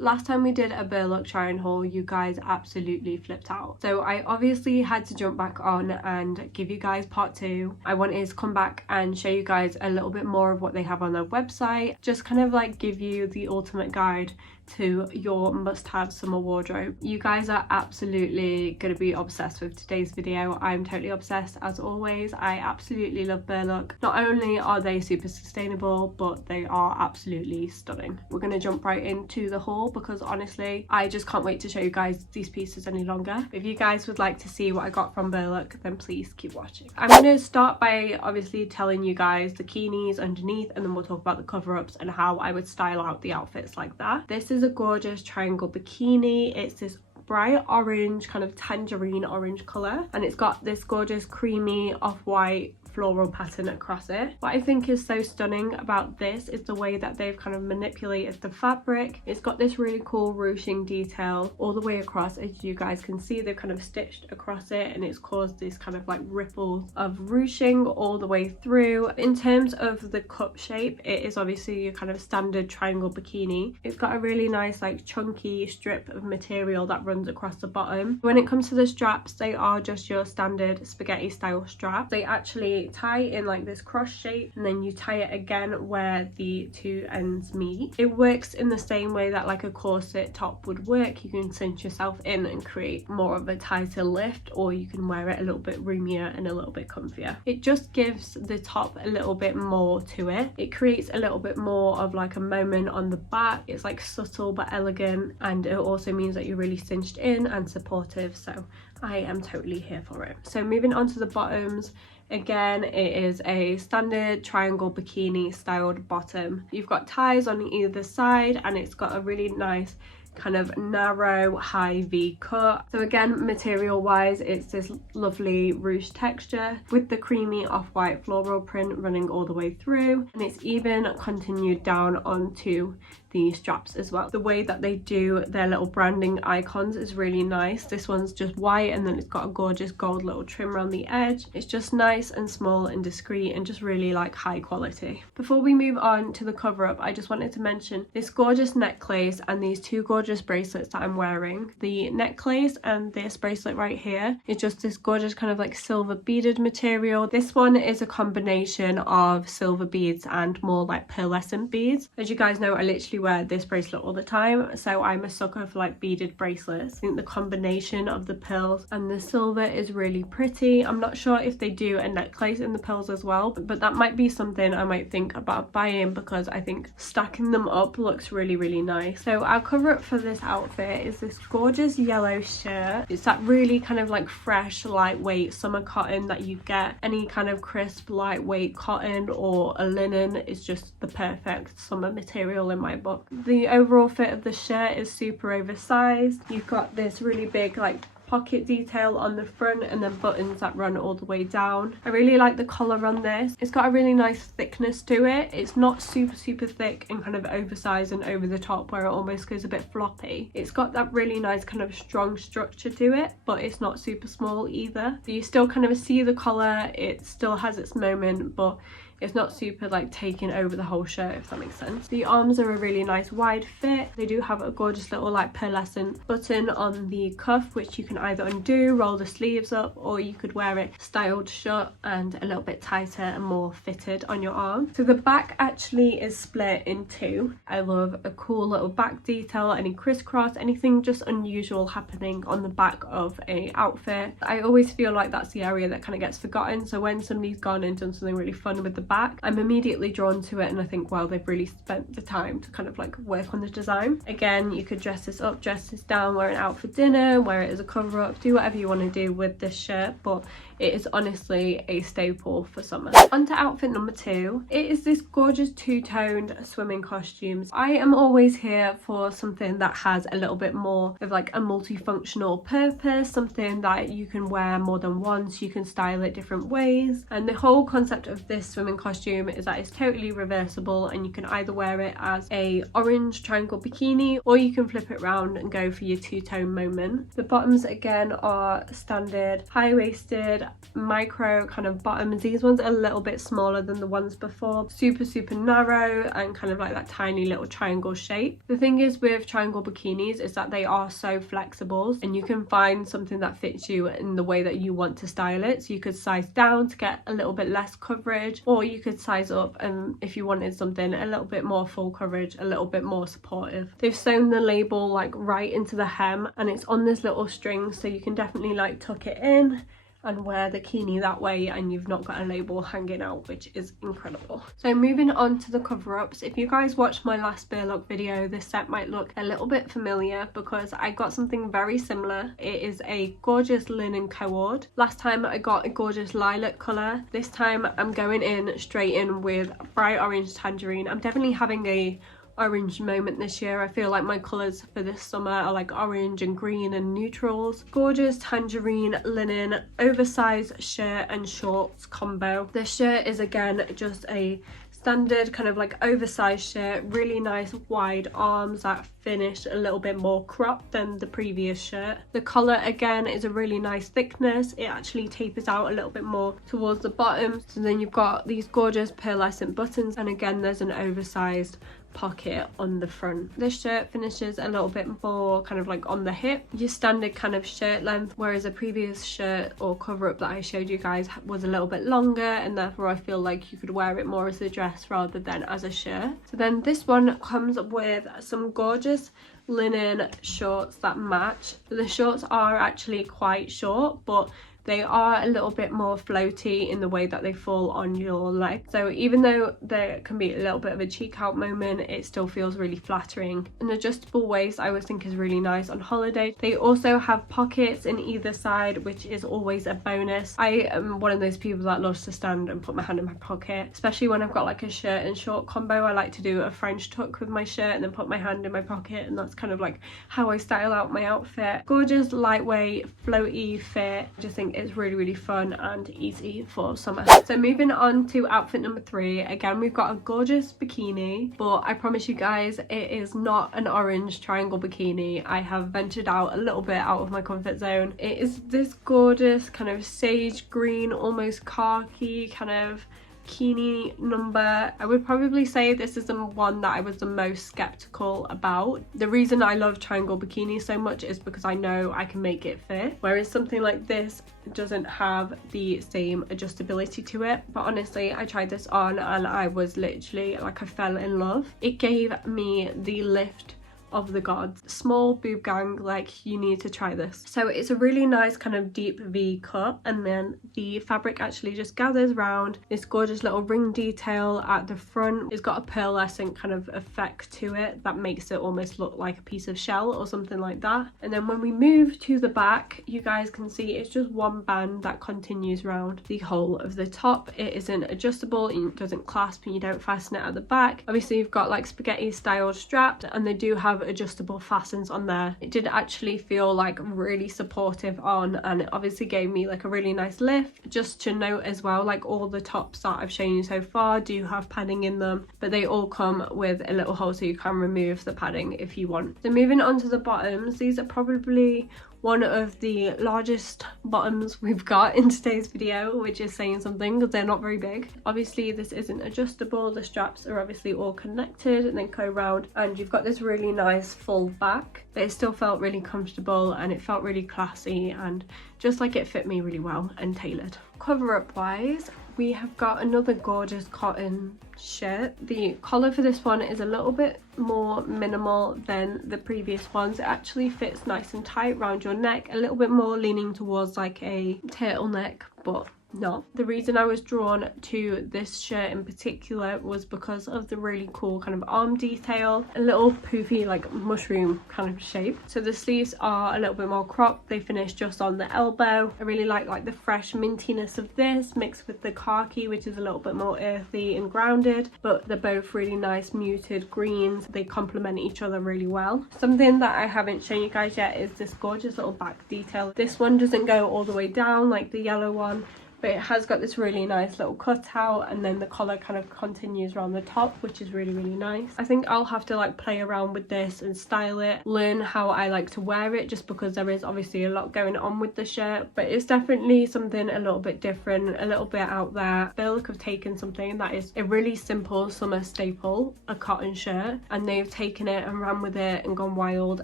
Last time we did a Berlook try on haul, you guys absolutely flipped out. So I obviously had to jump back on and give you guys part 2. I wanted to come back and show you guys a little bit more of what they have on their website. Just kind of like give you the ultimate guide to your must-have summer wardrobe. You guys are absolutely going to be obsessed with today's video. I'm totally obsessed as always. I absolutely love Berlook. Not only are they super sustainable, but they are absolutely stunning. We're going to jump right into the haul because honestly I just can't wait to show you guys these pieces any longer. If you guys would like to see what I got from Berlook, then please keep watching. I'm going to start by obviously telling you guys the bikinis underneath, and then we'll talk about the cover-ups and how I would style out the outfits like that. This is a gorgeous triangle bikini. It's this bright orange, kind of tangerine orange colour, and it's got this gorgeous creamy off-white floral pattern across it. What I think is so stunning about this is the way that they've kind of manipulated the fabric. It's got this really cool ruching detail all the way across. As you guys can see, they've kind of stitched across it, and it's caused this kind of like ripples of ruching all the way through. In terms of the cup shape, it is obviously your kind of standard triangle bikini. It's got a really nice like chunky strip of material that runs across the bottom. When it comes to the straps, they are just your standard spaghetti style strap. They actually tie in like this cross shape, and then you tie it again where the two ends meet. It works in the same way that like a corset top would work. You can cinch yourself in and create more of a tighter lift, or you can wear it a little bit roomier and a little bit comfier. It just gives the top a little bit more to it. It creates a little bit more of like a moment on the back. It's like subtle but elegant, and it also means that you're really cinched in and supportive, so I am totally here for it. So moving on to the bottoms, again it is a standard triangle bikini styled bottom. You've got ties on either side, and it's got a really nice kind of narrow high V cut. So again, material wise, it's this lovely ruched texture with the creamy off-white floral print running all the way through, and it's even continued down onto the straps as well. The way that they do their little branding icons is really nice. This one's just white, and then it's got a gorgeous gold little trim around the edge. It's just nice and small and discreet and just really like high quality. Before we move on to the cover up, I just wanted to mention this gorgeous necklace and these two gorgeous bracelets that I'm wearing. The necklace and this bracelet right here is just this gorgeous kind of like silver beaded material. This one is a combination of silver beads and more like pearlescent beads. As you guys know, I literally wear this bracelet all the time, so I'm a sucker for like beaded bracelets. I think the combination of the pearls and the silver is really pretty. I'm not sure if they do a necklace in the pearls as well, but that might be something I might think about buying, because I think stacking them up looks really, really nice. So our cover up for this outfit is this gorgeous yellow shirt. It's that really kind of like fresh, lightweight summer cotton that you get. Any kind of crisp, lightweight cotton or a linen is just the perfect summer material in my book. The overall fit of the shirt is super oversized. You've got this really big like pocket detail on the front, and then buttons that run all the way down. I really like the collar on this. It's got a really nice thickness to it. It's not super thick and kind of oversized and over the top where it almost goes a bit floppy. It's got that really nice kind of strong structure to it, but it's not super small either. You still kind of see the collar. It still has its moment, but it's not super like taking over the whole shirt, if that makes sense. The arms are a really nice wide fit. They do have a gorgeous little like pearlescent button on the cuff, which you can either undo, roll the sleeves up, or you could wear it styled shut and a little bit tighter and more fitted on your arm. So the back actually is split in two. I love a cool little back detail, any crisscross, anything just unusual happening on the back of a outfit. I always feel like that's the area that kind of gets forgotten, so when somebody's gone and done something really fun with the back, I'm immediately drawn to it, and I think, wow, they've really spent the time to kind of like work on the design. Again, you could dress this up, dress this down, wear it out for dinner, wear it as a cover up, do whatever you want to do with this shirt, but it is honestly a staple for summer. On to outfit number 2. It is this gorgeous two-toned swimming costumes. I am always here for something that has a little bit more of like a multifunctional purpose, something that you can wear more than once, you can style it different ways. And the whole concept of this swimming costume is that it's totally reversible, and you can either wear it as a orange triangle bikini, or you can flip it around and go for your two-tone moment. The bottoms again are standard high-waisted micro kind of bottoms. These ones are a little bit smaller than the ones before, super narrow and kind of like that tiny little triangle shape. The thing is with triangle bikinis is that they are so flexible, and you can find something that fits you in the way that you want to style it. So you could size down to get a little bit less coverage, or you could size up and if you wanted something a little bit more full coverage, a little bit more supportive. They've sewn the label like right into the hem, and it's on this little string, so you can definitely like tuck it in and wear the bikini that way, and you've not got a label hanging out, which is incredible. So moving on to the cover-ups, if you guys watched my last Berlook video, this set might look a little bit familiar because I got something very similar. It is a gorgeous linen cord. Last time I got a gorgeous lilac colour. This time I'm going in straight in with bright orange tangerine. I'm definitely having a orange moment this year. I feel like my colours for this summer are like orange and green and neutrals. Gorgeous tangerine linen oversized shirt and shorts combo. This shirt is again just a standard kind of like oversized shirt, really nice wide arms that finish a little bit more cropped than the previous shirt. The collar again is a really nice thickness. It actually tapers out a little bit more towards the bottom. So then you've got these gorgeous pearlescent buttons, and again there's an oversized pocket on the front. This shirt finishes a little bit more kind of like on the hip, your standard kind of shirt length, whereas a previous shirt or cover up that I showed you guys was a little bit longer, and therefore I feel like you could wear it more as a dress rather than as a shirt. So then this one comes with some gorgeous linen shorts that match. The shorts are actually quite short, but they are a little bit more floaty in the way that they fall on your leg. So even though there can be a little bit of a cheek out moment, it still feels really flattering. An adjustable waist I always think is really nice on holiday. They also have pockets in either side, which is always a bonus. I am one of those people that loves to stand and put my hand in my pocket, especially when I've got like a shirt and short combo. I like to do a French tuck with my shirt and then put my hand in my pocket, and that's kind of like how I style out my outfit. Gorgeous lightweight floaty fit. I just think it's really fun and easy for summer. So moving on to outfit number 3, again we've got a gorgeous bikini, but I promise you guys it is not an orange triangle bikini. I have ventured out a little bit out of my comfort zone. It is this gorgeous kind of sage green, almost khaki kind of bikini number. I would probably say this is the one that I was the most skeptical about. The reason I love triangle bikinis so much is because I know I can make it fit, whereas something like this doesn't have the same adjustability to it. But honestly, I tried this on and I was literally like, I fell in love. It gave me the lift of the gods. Small boob gang, like you need to try this. So it's a really nice kind of deep V cut, and then the fabric actually just gathers round this gorgeous little ring detail at the front. It's got a pearlescent kind of effect to it that makes it almost look like a piece of shell or something like that. And then when we move to the back, you guys can see it's just one band that continues round the whole of the top. It isn't adjustable, it doesn't clasp, and you don't fasten it at the back. Obviously you've got like spaghetti style straps, and they do have adjustable fastens on there. It did actually feel like really supportive on, and it obviously gave me like a really nice lift. Just to note as well, like all the tops that I've shown you so far do have padding in them, but they all come with a little hole so you can remove the padding if you want. So moving on to the bottoms, these are probably one of the largest bottoms we've got in today's video, which is saying something because they're not very big. Obviously this isn't adjustable, the straps are obviously all connected and then go round, and you've got this really nice full back, but it still felt really comfortable and it felt really classy, and just like it fit me really well and tailored. Cover up wise, we have got another gorgeous cotton shirt. The collar for this one is a little bit more minimal than the previous ones. It actually fits nice and tight around your neck, a little bit more leaning towards like a turtleneck, but not. The reason I was drawn to this shirt in particular was because of the really cool kind of arm detail, a little poofy like mushroom kind of shape. So the sleeves are a little bit more cropped, they finish just on the elbow. I really like the fresh mintiness of this mixed with the khaki, which is a little bit more earthy and grounded, but they're both really nice muted greens. They complement each other really well. Something that I haven't shown you guys yet is this gorgeous little back detail. This one doesn't go all the way down like the yellow one, but it has got this really nice little cutout, and then the collar kind of continues around the top, which is really nice. I think I'll have to like play around with this and style it, learn how I like to wear it, just because there is obviously a lot going on with the shirt, but it's definitely something a little bit different, a little bit out there. Berlook have taken something that is a really simple summer staple, a cotton shirt, and they've taken it and ran with it and gone wild,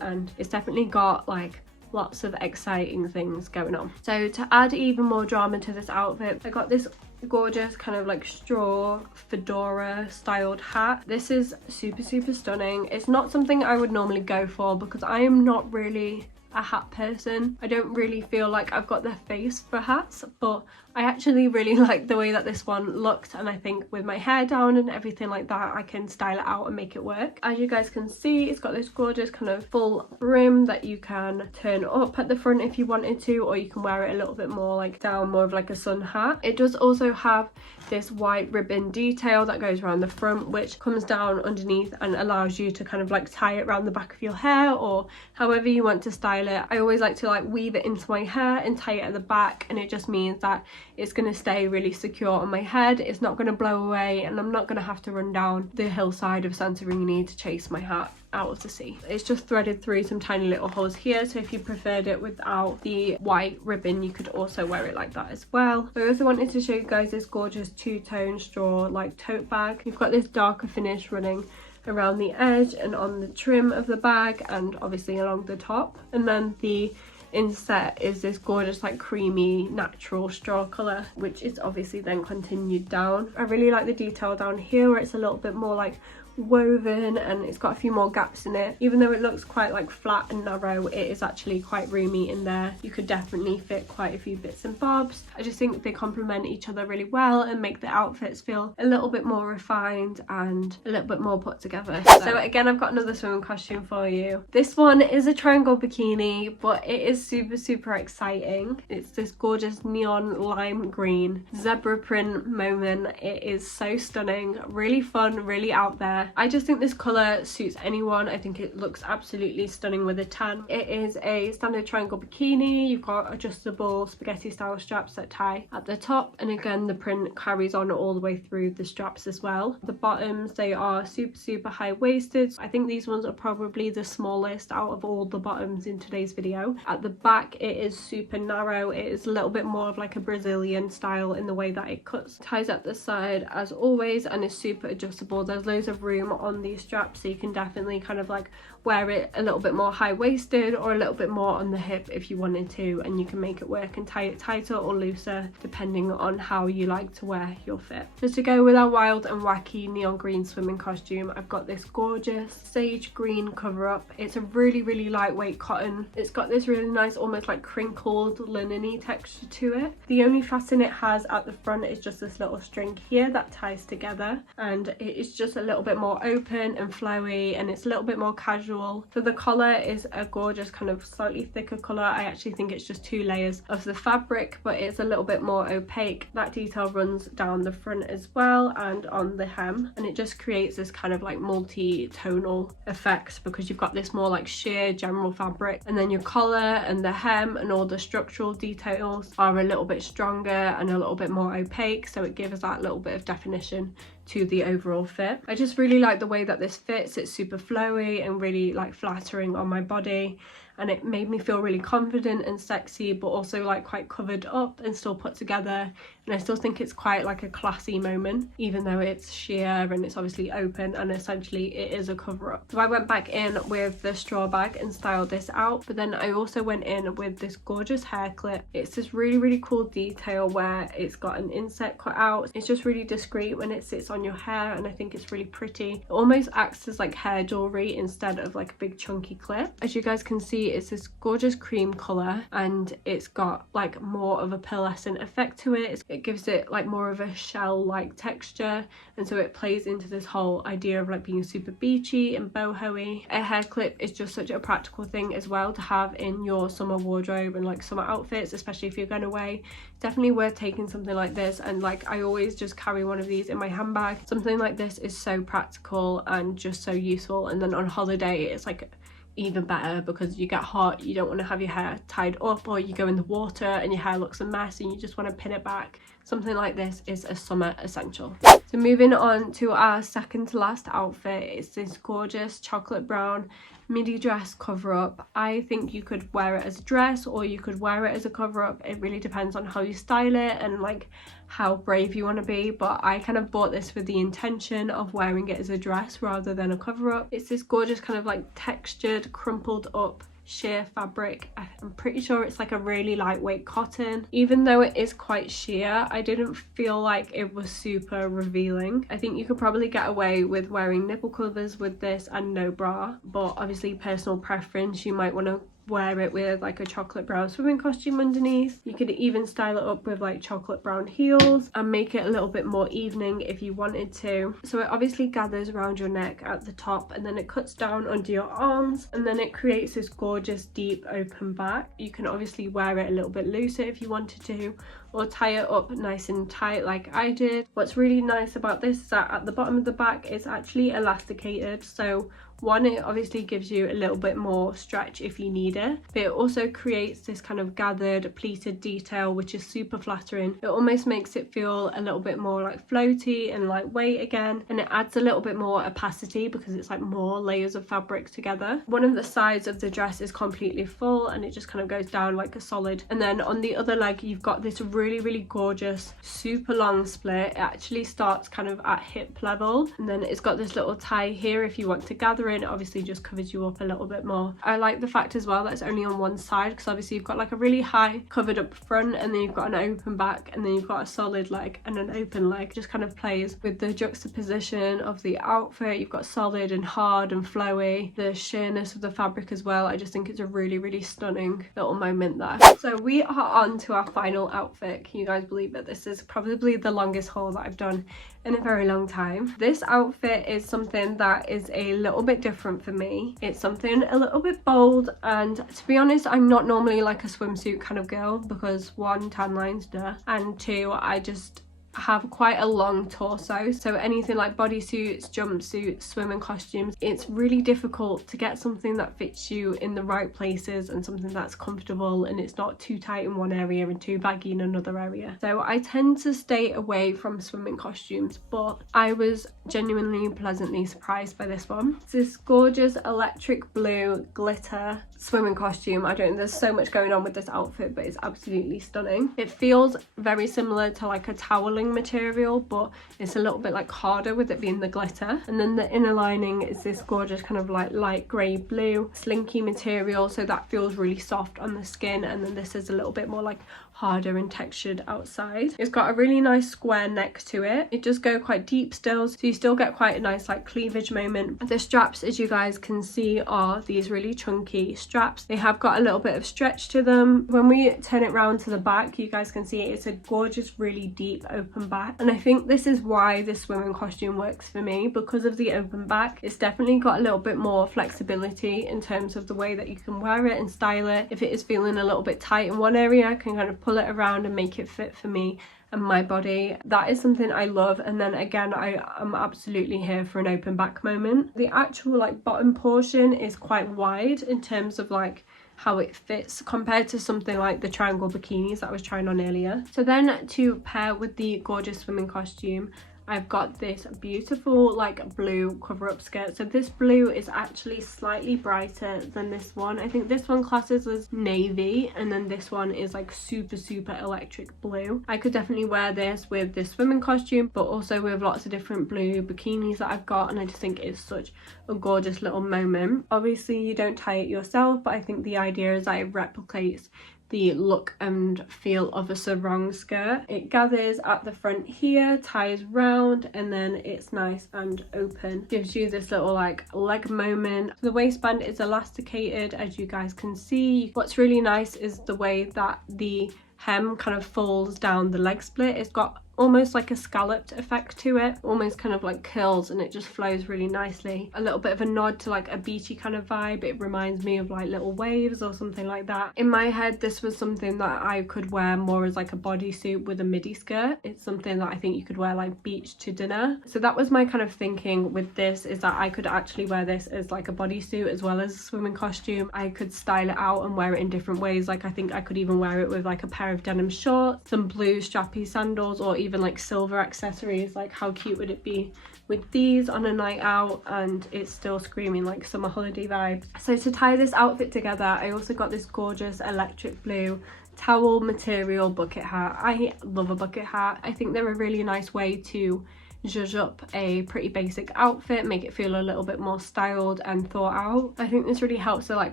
and it's definitely got like lots of exciting things going on. So to add even more drama to this outfit, I got this gorgeous kind of like straw fedora styled hat. This is super stunning. It's not something I would normally go for because I am not really a hat person. I don't really feel like I've got the face for hats, but I actually really like the way that this one looked, and I think with my hair down and everything like that I can style it out and make it work. As you guys can see, it's got this gorgeous kind of full brim that you can turn up at the front if you wanted to, or you can wear it a little bit more like down, more of like a sun hat. It does also have this white ribbon detail that goes around the front, which comes down underneath and allows you to kind of like tie it around the back of your hair, or however you want to style it. I always like to like weave it into my hair and tie it at the back, and it just means that it's going to stay really secure on my head. It's not going to blow away, and I'm not going to have to run down the hillside of Santorini to chase my hat out of the sea. It's just threaded through some tiny little holes here, so if you preferred it without the white ribbon you could also wear it like that as well. I also wanted to show you guys this gorgeous two-tone straw like tote bag. You've got this darker finish running around the edge and on the trim of the bag, and obviously along the top, and then the inset is this gorgeous like creamy natural straw colour, which is obviously then continued down. I really like the detail down here where it's a little bit more like woven, and it's got a few more gaps in it. Even though it looks quite like flat and narrow, it is actually quite roomy in there. You could definitely fit quite a few bits and bobs. I just think they complement each other really well and make the outfits feel a little bit more refined and a little bit more put together. So again, I've got another swimming costume for you. This one is a triangle bikini, but it is super exciting. It's this gorgeous neon lime green zebra print moment. It is so stunning, really fun, really out there. I just think this colour suits anyone. I think it looks absolutely stunning with a tan. It is a standard triangle bikini. You've got adjustable spaghetti style straps that tie at the top, and again the print carries on all the way through the straps as well. The bottoms, they are super high waisted. I think these ones are probably the smallest out of all the bottoms in today's video. At the back it is super narrow. It is a little bit more of like a Brazilian style in the way that it cuts. Ties at the side as always, and is super adjustable. There's loads of room on these straps, so you can definitely kind of like wear it a little bit more high-waisted or a little bit more on the hip if you wanted to, and you can make it work and tie it tighter or looser depending on how you like to wear your fit. Just to go with our wild and wacky neon green swimming costume, I've got this gorgeous sage green cover up. It's a really lightweight cotton. It's got this really nice almost like crinkled linen-y texture to it. The only fasten it has at the front is just this little string here that ties together, and it is just a little bit more open and flowy, and it's a little bit more casual. So the collar is a gorgeous kind of slightly thicker color. I actually think it's just 2 layers of the fabric, but it's a little bit more opaque. That detail runs down the front as well and on the hem, and it just creates this kind of like multi-tonal effect because you've got this more like sheer general fabric, and then your collar and the hem and all the structural details are a little bit stronger and a little bit more opaque, so it gives that little bit of definition to the overall fit. I just really like the way that this fits. It's super flowy and really like flattering on my body, and it made me feel really confident and sexy, but also like quite covered up and still put together. And I still think it's quite like a classy moment, even though it's sheer and it's obviously open and essentially it is a cover up. So I went back in with the straw bag and styled this out, but then I also went in with this gorgeous hair clip. It's this really cool detail where it's got an inset cut out. It's just really discreet when it sits on your hair, and I think it's really pretty. It almost acts as like hair jewelry instead of like a big chunky clip. As you guys can see, it's this gorgeous cream color, and it's got like more of a pearlescent effect to it. It gives it like more of a shell like texture, and so it plays into this whole idea of like being super beachy and boho-y. A hair clip is just such a practical thing as well to have in your summer wardrobe and like summer outfits, especially if you're going away. It's definitely worth taking something like this, and like I always just carry one of these in my handbag. Something like this is so practical and just so useful, and then on holiday it's like even better, because you get hot, you don't want to have your hair tied up, or you go in the water and your hair looks a mess and you just want to pin it back. Something like this is a summer essential. So moving on to our second to last outfit, it's this gorgeous chocolate brown midi dress cover up. I think you could wear it as a dress or you could wear it as a cover up. It really depends on how you style it and like how brave you want to be, but I kind of bought this with the intention of wearing it as a dress rather than a cover up. It's this gorgeous kind of like textured, crumpled up sheer fabric. I'm pretty sure it's like a really lightweight cotton. Even though it is quite sheer, I didn't feel like it was super revealing. I think you could probably get away with wearing nipple covers with this and no bra, but obviously personal preference, you might want to wear it with like a chocolate brown swimming costume underneath. You could even style it up with like chocolate brown heels and make it a little bit more evening if you wanted to. So it obviously gathers around your neck at the top and then it cuts down under your arms, and then it creates this gorgeous deep open back. You can obviously wear it a little bit looser if you wanted to, or tie it up nice and tight like I did. What's really nice about this is that at the bottom of the back it's actually elasticated, so one, it obviously gives you a little bit more stretch if you need it, but it also creates this kind of gathered pleated detail which is super flattering. It almost makes it feel a little bit more like floaty and lightweight again, and it adds a little bit more opacity because it's like more layers of fabric together. One of the sides of the dress is completely full and it just kind of goes down like a solid, and then on the other leg you've got this really gorgeous super long split. It actually starts kind of at hip level, and then it's got this little tie here if you want to gather it. It obviously just covers you up a little bit more. I like the fact as well that it's only on one side, because obviously you've got like a really high covered up front and then you've got an open back and then you've got a solid leg and an open leg. It just kind of plays with the juxtaposition of the outfit. You've got solid and hard and flowy, the sheerness of the fabric as well. I just think it's a really stunning little moment there. So we are on to our final outfit. Can you guys believe it? This is probably the longest haul that I've done in a very long time. This outfit is something that is a little bit different for me. It's something a little bit bold, and to be honest, I'm not normally like a swimsuit kind of girl because one, tan lines, duh, and two, I just have quite a long torso, so anything like bodysuits, jumpsuits, swimming costumes, it's really difficult to get something that fits you in the right places and something that's comfortable and it's not too tight in one area and too baggy in another area. So I tend to stay away from swimming costumes, but I was genuinely pleasantly surprised by this one. It's this gorgeous electric blue glitter swimming costume. I don't know, there's so much going on with this outfit, but it's absolutely stunning. It feels very similar to like a toweling material, but it's a little bit like harder with it being the glitter. And then the inner lining is this gorgeous kind of like light grey blue slinky material, so that feels really soft on the skin, and then this is a little bit more like harder and textured outside. It's got a really nice square neck to it. It does go quite deep still, so you still get quite a nice like cleavage moment. The straps, as you guys can see, are these really chunky straps. They have got a little bit of stretch to them. When we turn it round to the back, you guys can see it's a gorgeous, really deep open back, and I think this is why this swimming costume works for me, because of the open back. It's definitely got a little bit more flexibility in terms of the way that you can wear it and style it. If it is feeling a little bit tight in one area, I can kind of pull it around and make it fit for me and my body. That is something I love. And then again, I am absolutely here for an open back moment. The actual like bottom portion is quite wide in terms of like how it fits compared to something like the triangle bikinis that I was trying on earlier. So then to pair with the gorgeous swimming costume, I've got this beautiful like blue cover up skirt. So this blue is actually slightly brighter than this one. I think this one classes as navy, and then this one is like super electric blue. I could definitely wear this with this swimming costume, but also with lots of different blue bikinis that I've got, and I just think it's such a gorgeous little moment. Obviously you don't tie it yourself, but I think the idea is that it replicates the look and feel of a sarong skirt. It gathers at the front here, ties round, and then it's nice and open. Gives you this little like leg moment. The waistband is elasticated, as you guys can see. What's really nice is the way that the hem kind of falls down the leg split. It's got almost like a scalloped effect to it, almost kind of like curls, and it just flows really nicely. A little bit of a nod to like a beachy kind of vibe. It reminds me of like little waves or something like that. In my head, this was something that I could wear more as like a bodysuit with a midi skirt. It's something that I think you could wear like beach to dinner. So that was my kind of thinking with this, is that I could actually wear this as like a bodysuit as well as a swimming costume. I could style it out and wear it in different ways. Like I think I could even wear it with like a pair of denim shorts, some blue strappy sandals, or even like silver accessories. Like how cute would it be with these on a night out, and it's still screaming like summer holiday vibes. So to tie this outfit together, I also got this gorgeous electric blue towel material bucket hat. I love a bucket hat. I think they're a really nice way to zhuzh up a pretty basic outfit, make it feel a little bit more styled and thought out. I think this really helps to like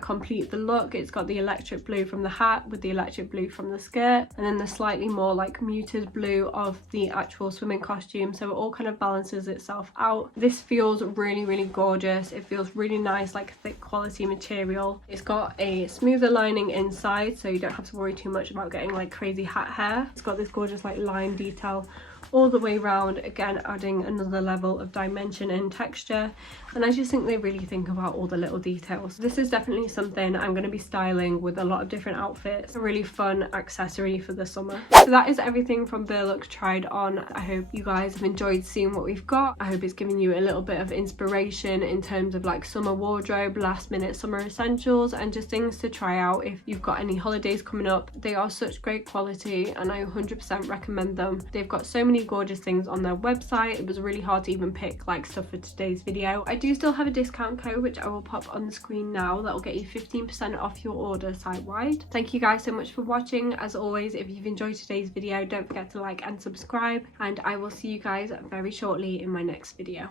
complete the look. It's got the electric blue from the hat with the electric blue from the skirt, and then the slightly more like muted blue of the actual swimming costume, so it all kind of balances itself out. This feels really, really gorgeous. It feels really nice, like thick quality material. It's got a smoother lining inside, so you don't have to worry too much about getting like crazy hat hair. It's got this gorgeous like line detail all the way around, again adding another level of dimension and texture, and I just think they really think about all the little details. This is definitely something I'm going to be styling with a lot of different outfits. A really fun accessory for the summer. So that is everything from Berlook tried on. I hope you guys have enjoyed seeing what we've got. I hope it's given you a little bit of inspiration in terms of like summer wardrobe, last minute summer essentials, and just things to try out if you've got any holidays coming up. They are such great quality and I 100% recommend them. They've got so many gorgeous things on their website. It was really hard to even pick like stuff for today's video. I do still have a discount code which I will pop on the screen now that will get you 15% off your order site-wide. Thank you guys so much for watching. As always, if you've enjoyed today's video, don't forget to like and subscribe, and I will see you guys very shortly in my next video.